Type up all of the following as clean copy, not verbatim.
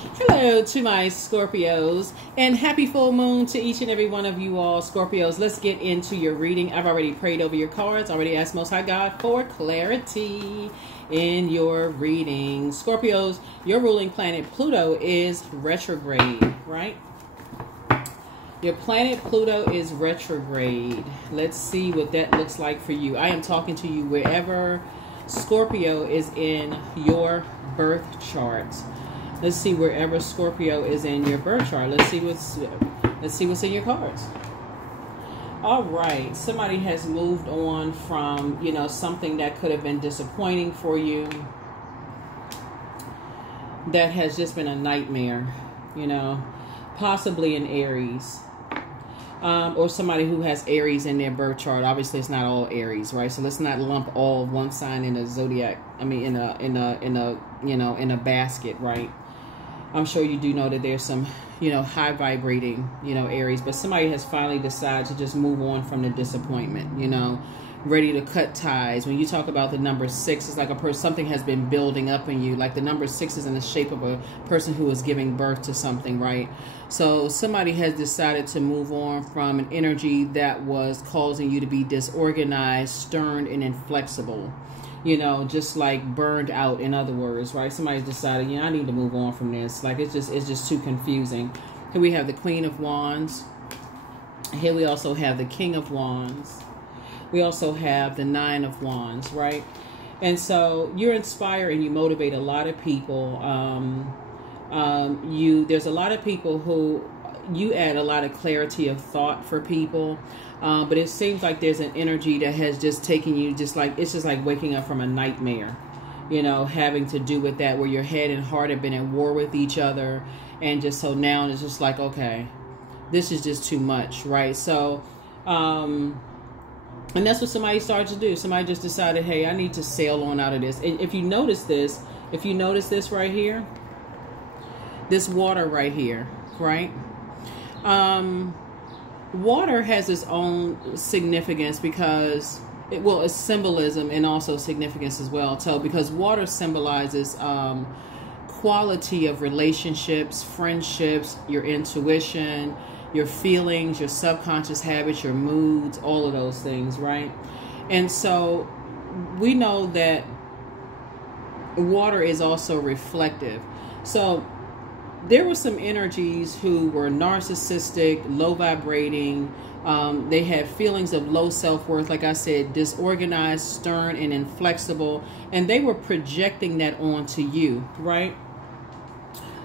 Hello to my Scorpios, and happy full moon to each and every one of you all Scorpios. Let's get into your reading. I've already prayed over your cards, already asked Most High God for clarity in your reading. Scorpios, your ruling planet Pluto is retrograde, right? Your planet Pluto is retrograde. Let's see what that looks like for you. I am talking to you wherever Scorpio is in your birth chart. Let's see wherever Scorpio is in your birth chart. Let's see what's in your cards. All right. Somebody has moved on from, something that could have been disappointing for you. That has just been a nightmare, possibly an Aries. Or somebody who has Aries in their birth chart. Obviously, it's not all Aries, right? So let's not lump all one sign in a zodiac. I mean, in a basket, right? I'm sure you do know that there's some, high vibrating, Aries. But somebody has finally decided to just move on from the disappointment, ready to cut ties. When you talk about the number 6, it's like something has been building up in you. Like the number 6 is in the shape of a person who is giving birth to something, right? So somebody has decided to move on from an energy that was causing you to be disorganized, stern, and inflexible. Just like burned out, in other words, right? Somebody's decided, I need to move on from this. Like it's just too confusing. Here we have the Queen of Wands. Here we also have the King of Wands. We also have the 9 of Wands, right? And so you're inspired and you motivate a lot of people. There's a lot of people who you add a lot of clarity of thought for people. But it seems like there's an energy that has just taken you, it's just like waking up from a nightmare, having to do with that, where your head and heart have been at war with each other. And just so now it's just like, okay, this is just too much, right? So, and that's what somebody started to do. Somebody just decided, hey, I need to sail on out of this. And if you notice this right here, this water right here, right? Water has its own significance because it's symbolism and also significance as well. So because water symbolizes quality of relationships, friendships, your intuition, your feelings, your subconscious habits, your moods, all of those things, right? And so we know that water is also reflective. So there were some energies who were narcissistic, low vibrating. They had feelings of low self-worth, like I said, disorganized, stern, and inflexible. And they were projecting that onto you, right?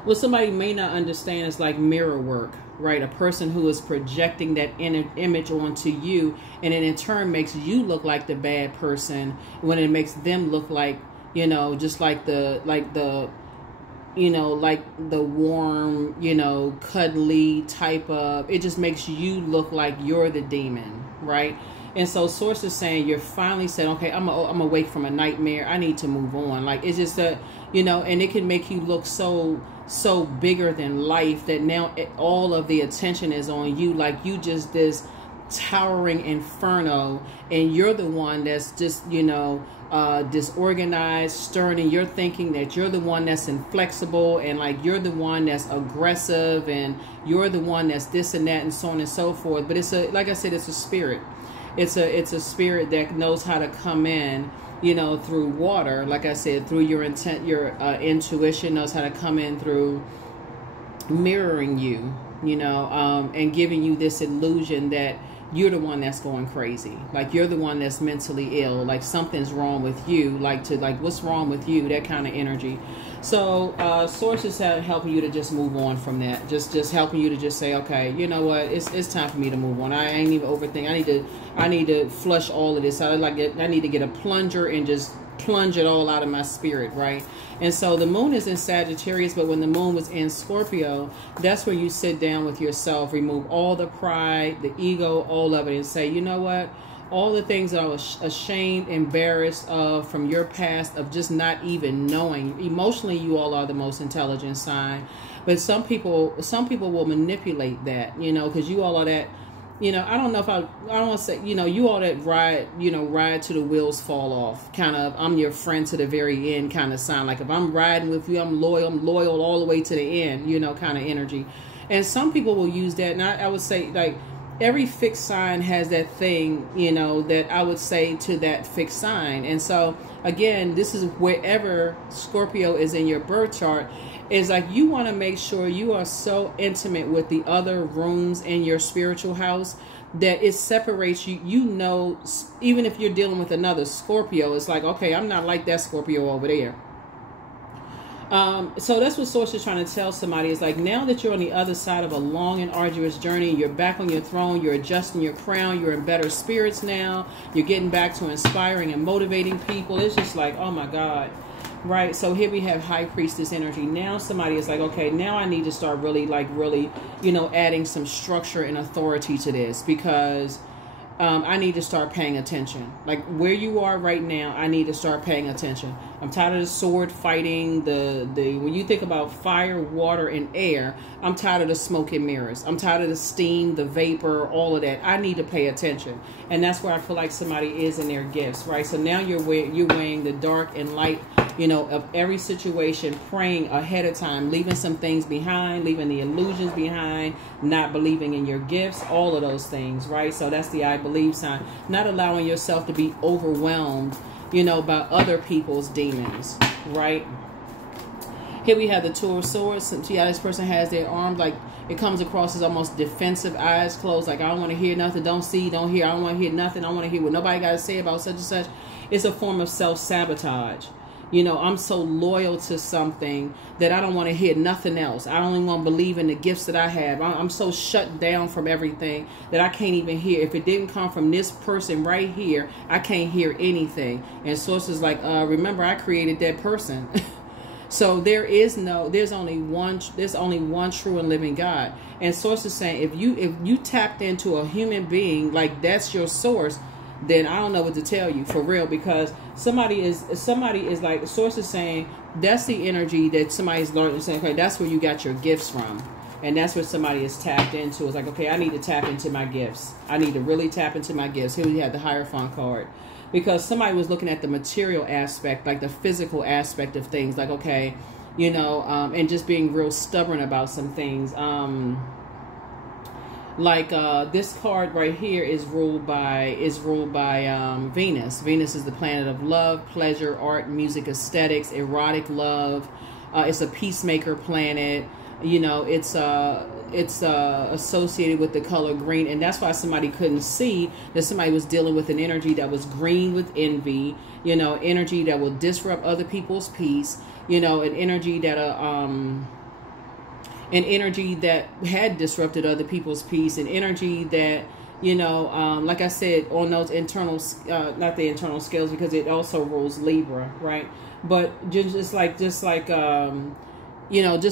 What somebody may not understand is like mirror work, right? A person who is projecting that image onto you, and it in turn makes you look like the bad person when it makes them look like, just like the warm, cuddly type of, it just makes you look like you're the demon, right? And so source is saying you're finally saying, okay, I'm awake from a nightmare. I need to move on. Like, it's just that, and it can make you look so bigger than life that now all of the attention is on you. Like you just this towering inferno, and you're the one that's just, disorganized, stern, and you're thinking that you're the one that's inflexible, and like you're the one that's aggressive, and you're the one that's this and that, and so on and so forth. But like I said, it's a spirit. It's a spirit that knows how to come in, through water. Like I said, through your intuition, knows how to come in through mirroring you, and giving you this illusion that you're the one that's going crazy. Like you're the one that's mentally ill. Like something's wrong with you. Like what's wrong with you? That kind of energy. So sources are helping you to just move on from that. Just helping you to just say, okay, you know what? It's time for me to move on. I ain't even overthink. I need to flush all of this. I need to get a plunger and just plunge it all out of my spirit, right? And so the moon is in Sagittarius, but when the moon was in Scorpio, that's where you sit down with yourself, remove all the pride, the ego, all of it, and say, you know what? All the things that I was ashamed, embarrassed of from your past, of just not even knowing. Emotionally, you all are the most intelligent sign, but some people will manipulate that, because you all are that I don't know if I don't want to say, you all that ride, ride till the wheels fall off, kind of, I'm your friend to the very end kind of sign. Like if I'm riding with you, I'm loyal all the way to the end, kind of energy. And some people will use that. And I would say, like, every fixed sign has that thing, that I would say to that fixed sign. And so, again, this is wherever Scorpio is in your birth chart, is like you want to make sure you are so intimate with the other rooms in your spiritual house that it separates you. Even if you're dealing with another Scorpio, it's like, okay, I'm not like that Scorpio over there. So that's what Source is trying to tell somebody, is like, now that you're on the other side of a long and arduous journey, you're back on your throne, you're adjusting your crown, you're in better spirits now, you're getting back to inspiring and motivating people. It's just like, oh my God. Right. So here we have High Priestess energy. Now somebody is like, okay, now I need to start really, adding some structure and authority to this, because I need to start paying attention. Like where you are right now, I need to start paying attention. I'm tired of the sword fighting, when you think about fire, water, and air, I'm tired of the smoke and mirrors. I'm tired of the steam, the vapor, all of that. I need to pay attention. And that's where I feel like somebody is in their gifts, right? So now you're weighing the dark and light, of every situation, praying ahead of time, leaving some things behind, leaving the illusions behind, not believing in your gifts, all of those things, right? So that's the I believe sign. Not allowing yourself to be overwhelmed, by other people's demons, right? Here we have the Two of Swords. See how this person has their arms, like it comes across as almost defensive, eyes closed, like I don't want to hear nothing, don't see, don't hear, I don't want to hear nothing, I want to hear what nobody got to say about such and such. It's a form of self-sabotage. I'm so loyal to something that I don't want to hear nothing else. I only want to believe in the gifts that I have. I'm so shut down from everything that I can't even hear. If it didn't come from this person right here, I can't hear anything. And Source is like, remember, I created that person. So there's only one true and living God. And Source is saying, if you tapped into a human being, like that's your source, then I don't know what to tell you, for real, because somebody is like, Source is saying that's the energy that somebody's learning, saying, okay, that's where you got your gifts from. And that's what somebody is tapped into. It's like, okay, I need to tap into my gifts. I need to really tap into my gifts. Here we have the Hierophant card. Because somebody was looking at the material aspect, like the physical aspect of things. Like, okay, and just being real stubborn about some things. This card right here is ruled by Venus. Venus is the planet of love, pleasure, art, music, aesthetics, erotic love. It's a peacemaker planet. It's associated with the color green, and that's why somebody couldn't see that somebody was dealing with an energy that was green with envy. Energy that will disrupt other people's peace. An energy that had disrupted other people's peace, an energy that, like I said, on those internal, not the internal scales, because it also rules Libra, right? But just like just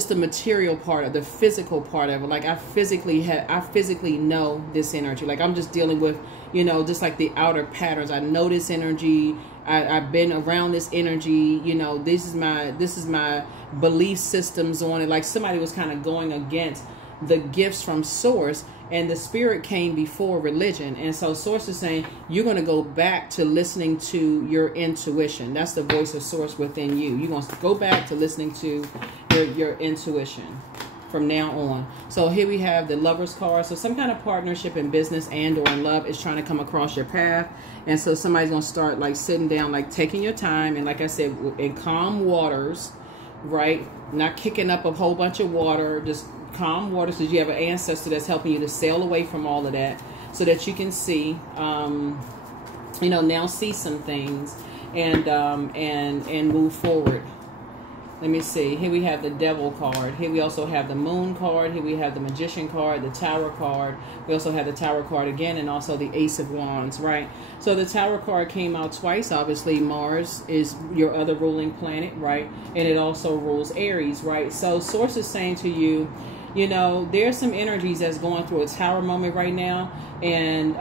the material part of the physical part of it. Like I physically know this energy. Like I'm just dealing with, just like the outer patterns. I know this energy. I've been around this energy. This is my belief systems on it. Like somebody was kind of going against the gifts from Source, and the spirit came before religion. And so Source is saying you're going to go back to listening to your intuition. That's the voice of Source within you. You're going to go back to listening to your intuition from now on. So here we have the Lover's card. So some kind of partnership in business and or in love is trying to come across your path. And so somebody's going to start like sitting down, like taking your time. And like I said, in calm waters, right? Not kicking up a whole bunch of water, just calm water, so you have an ancestor that's helping you to sail away from all of that, so that you can see, now see some things and move forward. Let me see. Here we have the Devil card. Here we also have the Moon card. Here we have the Magician card, the Tower card. We also have the Tower card again, and also the Ace of Wands, right? So the Tower card came out twice. Obviously, Mars is your other ruling planet, right? And it also rules Aries, right? So Source is saying to you, there's some energies that's going through a Tower moment right now, and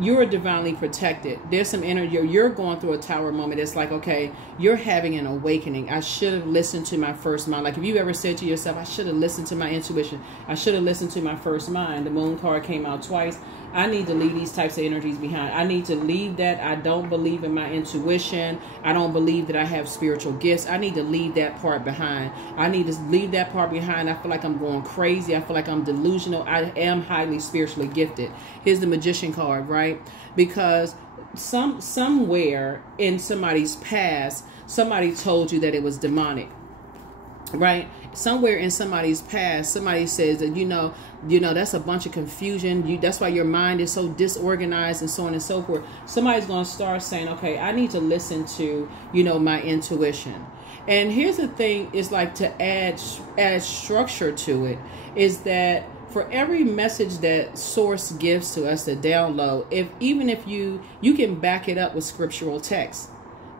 you're divinely protected. There's some energy. You're going through a tower moment. It's like, okay, you're having an awakening. I should have listened to my first mind. Like if you ever said to yourself, I should have listened to my intuition. I should have listened to my first mind. The moon card came out twice. I need to leave these types of energies behind. I need to leave that. I don't believe in my intuition. I don't believe that I have spiritual gifts. I need to leave that part behind. I need to leave that part behind. I feel like I'm going crazy. I feel like I'm delusional. I am highly spiritually gifted. Here's the Magician card, right? Because somewhere in somebody's past, somebody told you that it was demonic. Right? Somewhere in somebody's past, somebody says that, you know, that's a bunch of confusion. That's why your mind is so disorganized and so on and so forth. Somebody's going to start saying, okay, I need to listen to, you know, my intuition. And here's the thing, is like to add structure to it, is that for every message that source gives to us to download, even if you can back it up with scriptural text.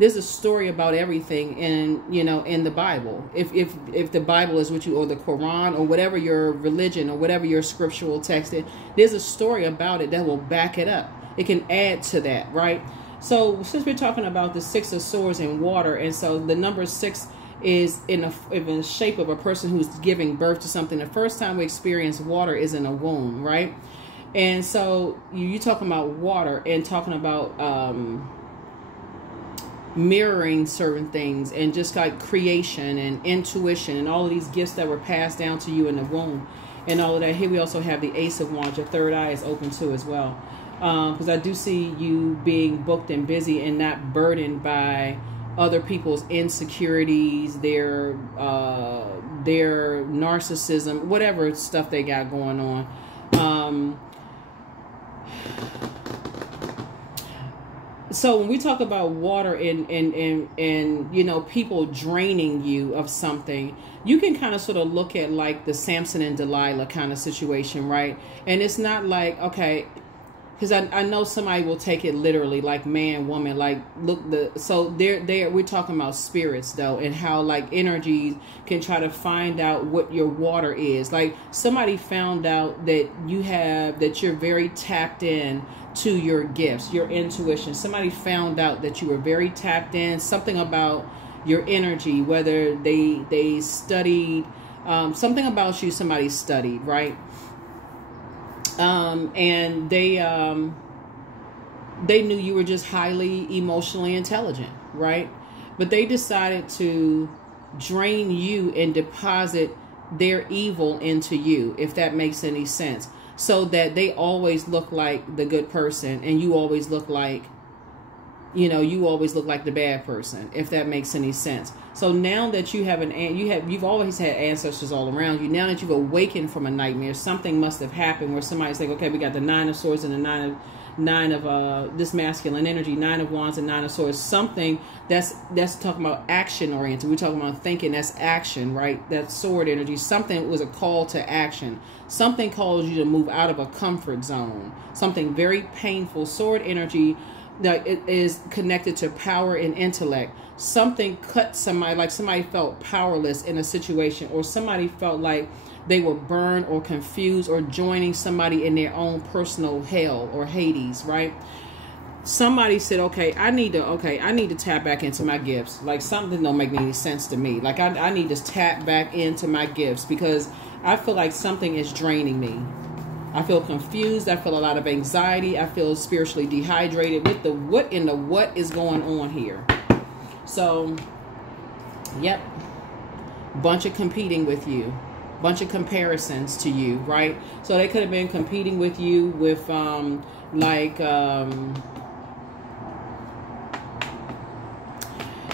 There's a story about everything in the Bible. If the Bible is what you, or the Quran, or whatever your religion, or whatever your scriptural text is, there's a story about it that will back it up. It can add to that, right? So since we're talking about the Six of Swords and water, and so the number 6 is in the shape of a person who's giving birth to something. The first time we experience water is in a womb, right? And so you talking about water and talking about mirroring certain things, and just like creation and intuition and all of these gifts that were passed down to you in the womb and all of that. Here we also have the Ace of Wands. Your third eye is open too as well, because I do see you being booked and busy and not burdened by other people's insecurities, their narcissism, whatever stuff they got going on. So when we talk about water and you know, people draining you of something, you can kind of sort of look at like the Samson and Delilah kind of situation, right? And it's not like, okay, because I know somebody will take it literally, like man, woman, like look, so we're talking about spirits though, and how like energies can try to find out what your water is. Like somebody found out that you're very tapped in to your gifts, your intuition. Somebody found out that you were very tapped in, something about your energy, whether they studied something about you, somebody studied, right? And they knew you were just highly emotionally intelligent, right? But they decided to drain you and deposit their evil into you, if that makes any sense. So that they always look like the good person, and you always look like, you know, you always look like the bad person, if that makes any sense. So now that you have you've always had ancestors all around you. Now that you've awakened from a nightmare, something must have happened where somebody's like, okay, we got the 9 of Swords and the nine of this masculine energy, 9 of Wands and 9 of Swords. Something that's talking about action oriented. We're talking about thinking, that's action, right? That sword energy. Something was a call to action. Something calls you to move out of a comfort zone. Something very painful. Sword energy that it is connected to power and intellect. Something cut somebody, like somebody felt powerless in a situation, or somebody felt like they were burned or confused, or joining somebody in their own personal hell or Hades, right? Somebody said, okay, I need to tap back into my gifts. Like something don't make any sense to me. Like I need to tap back into my gifts, because I feel like something is draining me. I feel confused. I feel a lot of anxiety. I feel spiritually dehydrated with the what is going on here. So, yep. Bunch of competing with you. Bunch of comparisons to you, right? So they could have been competing with you with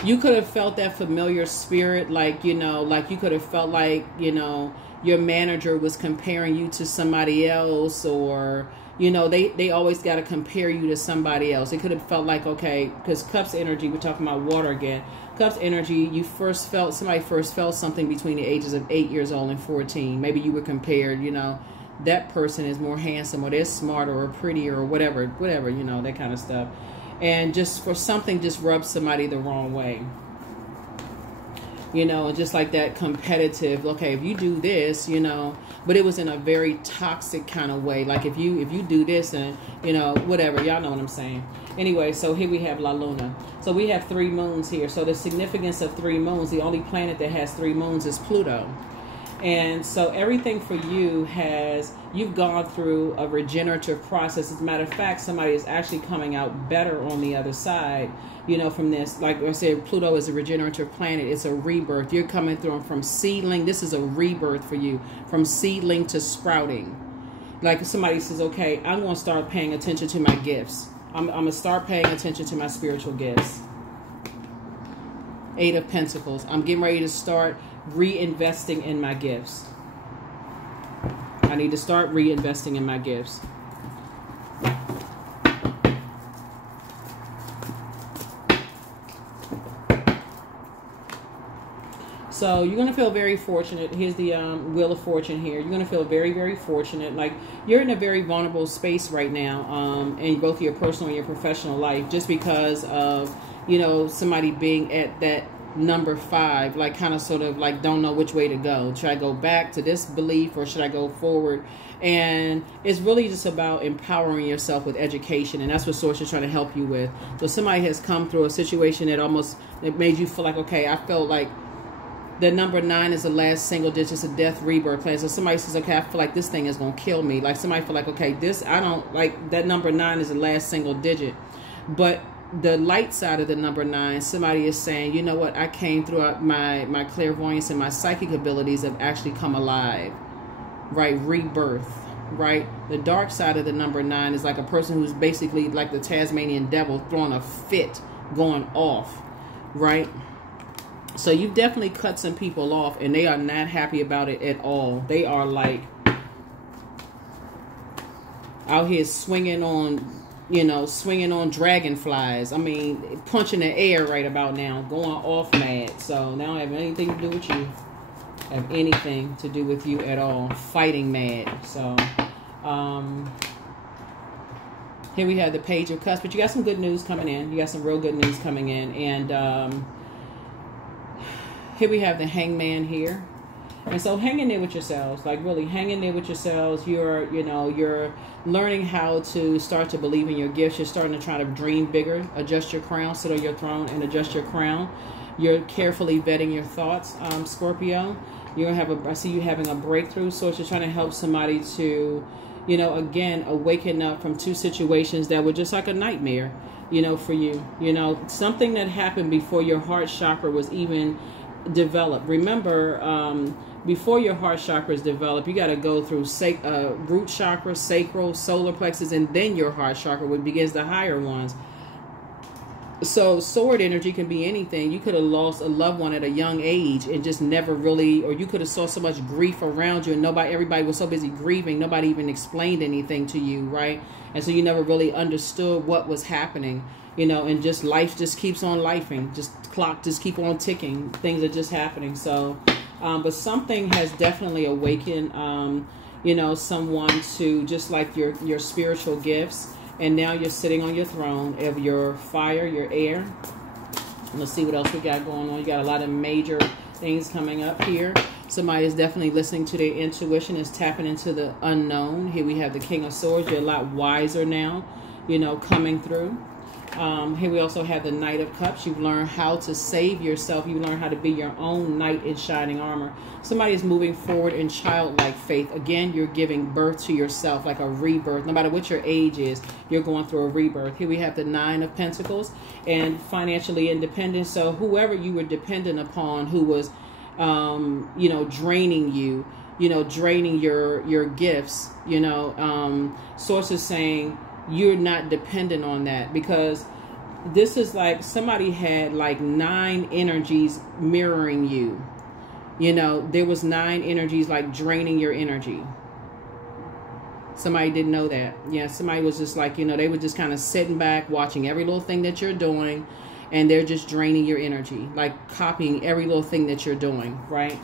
you could have felt that familiar spirit, like, you know, like you could have felt like, you know, your manager was comparing you to somebody else, or, you know, they always got to compare you to somebody else. It could have felt like, okay, because Cups energy, we're talking about water again. Cups energy, somebody first felt something between the ages of 8 years old and 14. Maybe you were compared, you know, that person is more handsome, or they're smarter or prettier or whatever, you know, that kind of stuff. And just for something just rubbed somebody the wrong way. you know, and just like that competitive, okay, if you do this, you know, but it was in a very toxic kind of way. Like if you do this and, you know, whatever, y'all know what I'm saying. Anyway, so here we have La Luna. So we have 3 moons here. So the significance of 3 moons, the only planet that has 3 moons is Pluto. And so everything for you you've gone through a regenerative process. As a matter of fact, somebody is actually coming out better on the other side, you know, from this. Like I said, Pluto is a regenerative planet. It's a rebirth. You're coming through from seedling. This is a rebirth for you, from seedling to sprouting. Like if somebody says, okay, I'm going to start paying attention to my gifts. I'm going to start paying attention to my spiritual gifts. 8 of Pentacles. I'm getting ready to start reinvesting in my gifts. I need to start reinvesting in my gifts. So you're going to feel very fortunate. Here's the Wheel of Fortune here. You're going to feel very, very fortunate. Like you're in a very vulnerable space right now in both your personal and your professional life, just because of, you know, somebody being at that number 5, like kind of sort of like don't know which way to go. Should I go back to this belief or should I go forward? And it's really just about empowering yourself with education, and that's what Source is trying to help you with. So somebody has come through a situation that made you feel like, okay, I felt like the number 9 is the last single digits of death, rebirth plan. So somebody says, okay, I feel like this thing is going to kill me. Like somebody feel like, okay, I don't like that number 9 is the last single digit. But the light side of the number 9, somebody is saying, you know what, I came through my clairvoyance and my psychic abilities have actually come alive, right? Rebirth, right? The dark side of the number 9 is like a person who's basically like the Tasmanian devil throwing a fit, going off, right? So you've definitely cut some people off and they are not happy about it at all. They are like out here swinging on, you know, swinging on dragonflies. I mean, punching the air right about now, going off mad. So now I don't have anything to do with you. Have anything to do with you at all. Fighting mad. So, here we have the Page of Cups. But you got some good news coming in. You got some real good news coming in. And here we have the Hangman here. And so hang in there with yourselves, like really hang in there with yourselves. You're learning how to start to believe in your gifts. You're starting to try to dream bigger, adjust your crown, sit on your throne and adjust your crown. You're carefully vetting your thoughts, Scorpio. You're gonna have I see you having a breakthrough. So it's just trying to help somebody to, you know, again, awaken up from 2 situations that were just like a nightmare, you know, for you. You know, something that happened before your heart chakra was even developed. Remember, before your heart chakra is developed, you got to go through root chakra, sacral, solar plexus, and then your heart chakra, which begins the higher ones. So sword energy can be anything. You could have lost a loved one at a young age and just never really, or you could have saw so much grief around you and everybody was so busy grieving, nobody even explained anything to you, right? And so you never really understood what was happening, you know, and just life just keeps on lifing, just clock just keep on ticking, things are just happening. So but something has definitely awakened, you know, someone to just like your spiritual gifts. And now you're sitting on your throne of your fire, your air. Let's see what else we got going on. You got a lot of major things coming up here. Somebody is definitely listening to their intuition, is tapping into the unknown. Here we have the King of Swords. You're a lot wiser now, you know, coming through. Here we also have the Knight of Cups. You've learned how to save yourself. You learn how to be your own knight in shining armor. Somebody is moving forward in childlike faith. Again, you're giving birth to yourself, like a rebirth. No matter what your age is, you're going through a rebirth. Here we have the 9 of Pentacles and financially independent. So whoever you were dependent upon who was, you know, draining you, you know, draining your gifts, you know, Source is saying, you're not dependent on that, because this is like somebody had like 9 energies mirroring you. You know, there was 9 energies like draining your energy. Somebody didn't know that. Yeah, somebody was just like, you know, they were just kind of sitting back watching every little thing that you're doing, and they're just draining your energy, like copying every little thing that you're doing, right?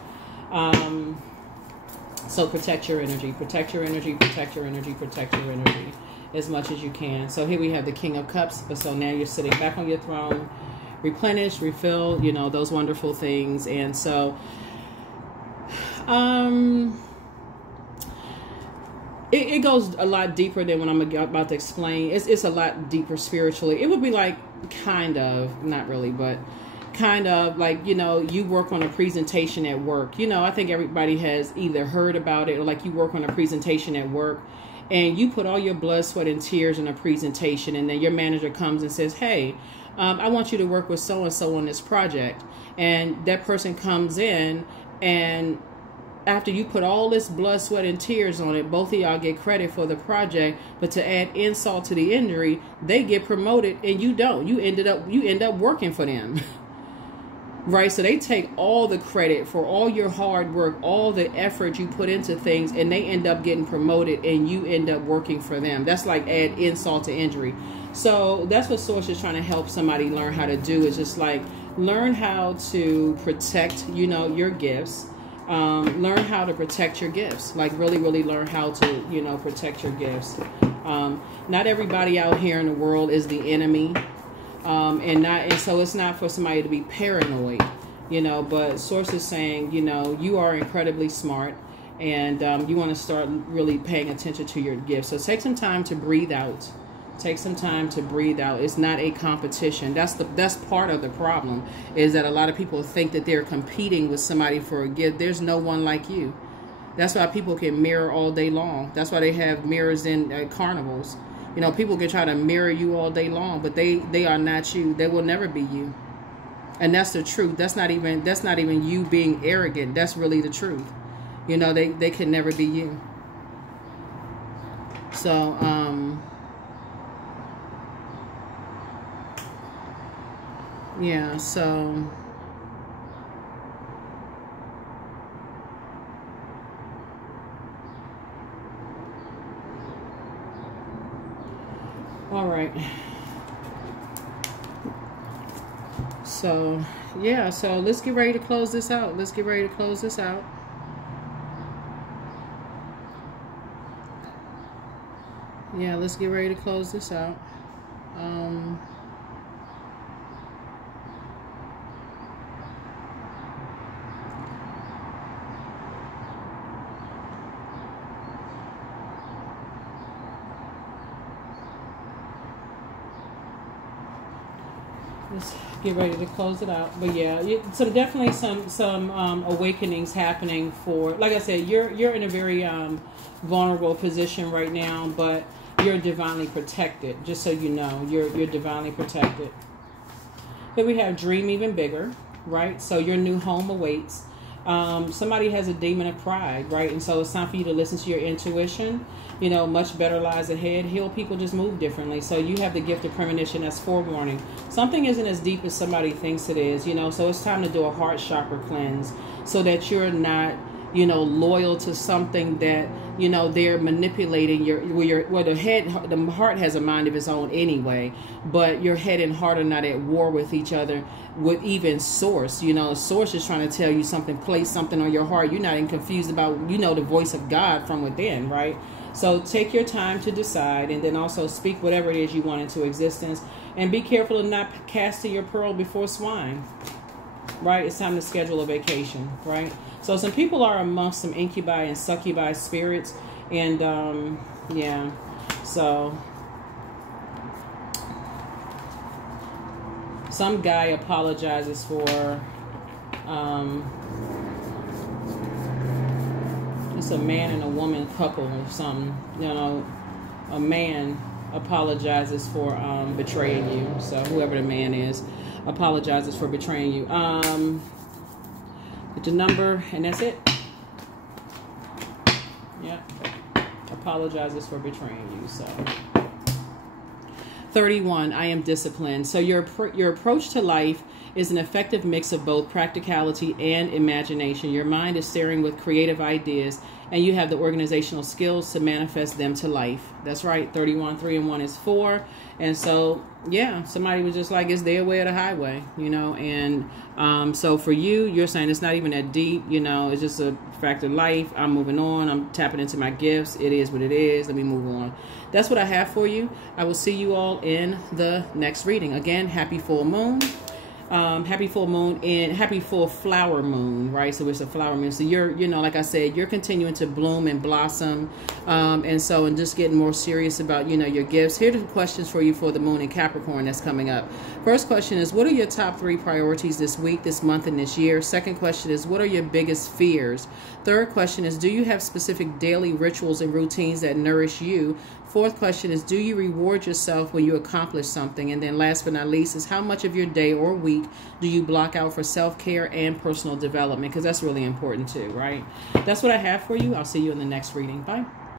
So protect your energy, protect your energy, protect your energy, protect your energy as much as you can. So here we have the King of Cups. So now you're sitting back on your throne. replenish, refill, you know, those wonderful things. And so, it goes a lot deeper than what I'm about to explain. It's a lot deeper spiritually. It would be like, kind of, not really, but kind of like, you know, you work on a presentation at work. You know, I think everybody has either heard about it, or like you work on a presentation at work and you put all your blood, sweat, and tears in a presentation, and then your manager comes and says, hey, I want you to work with so-and-so on this project. And that person comes in, and after you put all this blood, sweat, and tears on it, both of y'all get credit for the project, but to add insult to the injury, they get promoted and you don't. You end up working for them. Right? So they take all the credit for all your hard work, all the effort you put into things, and they end up getting promoted and you end up working for them. That's like add insult to injury. So that's what Source is trying to help somebody learn how to do, is just like learn how to protect, you know, your gifts. Learn how to protect your gifts. Like really, really learn how to, you know, protect your gifts. Not everybody out here in the world is the enemy. And so it's not for somebody to be paranoid, you know, but Source is saying, you know, you are incredibly smart, and you want to start really paying attention to your gifts. So take some time to breathe out. Take some time to breathe out. It's not a competition. That's part of the problem, is that a lot of people think that they're competing with somebody for a gift. There's no one like you. That's why people can mirror all day long. That's why they have mirrors in carnivals. You know, people can try to mirror you all day long, but they are not you. They will never be you. And that's the truth. That's not even you being arrogant. That's really the truth. You know, they can never be you. So, yeah, so all right. So, yeah, so let's get ready to close this out. Let's get ready to close this out. Yeah, let's get ready to close this out. Let's get ready to close it out. But yeah, definitely some awakenings happening for, like I said, you're in a very vulnerable position right now, but you're divinely protected. Just so you know, you're divinely protected. Here we have dream even bigger, right? So your new home awaits. Somebody has a demon of pride, right? And so it's time for you to listen to your intuition. You know, much better lies ahead. Heal people just move differently. So you have the gift of premonition as forewarning. Something isn't as deep as somebody thinks it is, you know, so it's time to do a heart chakra cleanse so that you're not, you know, loyal to something that, you know, they're manipulating the heart has a mind of its own anyway, but your head and heart are not at war with each other, with even Source. You know, Source is trying to tell you something, place something on your heart. You're not even confused about, you know, the voice of God from within, right? So take your time to decide, and then also speak whatever it is you want into existence, and be careful of not casting your pearl before swine, right? It's time to schedule a vacation, right? So some people are amongst some incubi and succubi spirits, and yeah, so some guy apologizes for it's a man and a woman couple or something, you know. A man apologizes for betraying you. So whoever the man is apologizes for betraying you. Get the number, and that's it. Yeah, apologizes for betraying you. So 31, I am disciplined. So your approach to life is an effective mix of both practicality and imagination. Your mind is staring with creative ideas, and you have the organizational skills to manifest them to life. That's right. 31, 3 and 1 is 4. And so, yeah, somebody was just like, it's their way or the highway, you know. And so for you, you're saying it's not even that deep, you know. It's just a fact of life. I'm moving on. I'm tapping into my gifts. It is what it is. Let me move on. That's what I have for you. I will see you all in the next reading. Again, happy full moon. Happy full moon and happy full flower moon, right? So it's a flower moon. So you're, you know, like I said, you're continuing to bloom and blossom. And just getting more serious about, you know, your gifts. Here are the questions for you for the moon in Capricorn that's coming up. First question is, what are your top 3 priorities this week, this month, and this year? Second question is, what are your biggest fears? Third question is, do you have specific daily rituals and routines that nourish you? Fourth question is, do you reward yourself when you accomplish something? And then last but not least is, how much of your day or week do you block out for self-care and personal development? Because that's really important too, right? That's what I have for you. I'll see you in the next reading. Bye.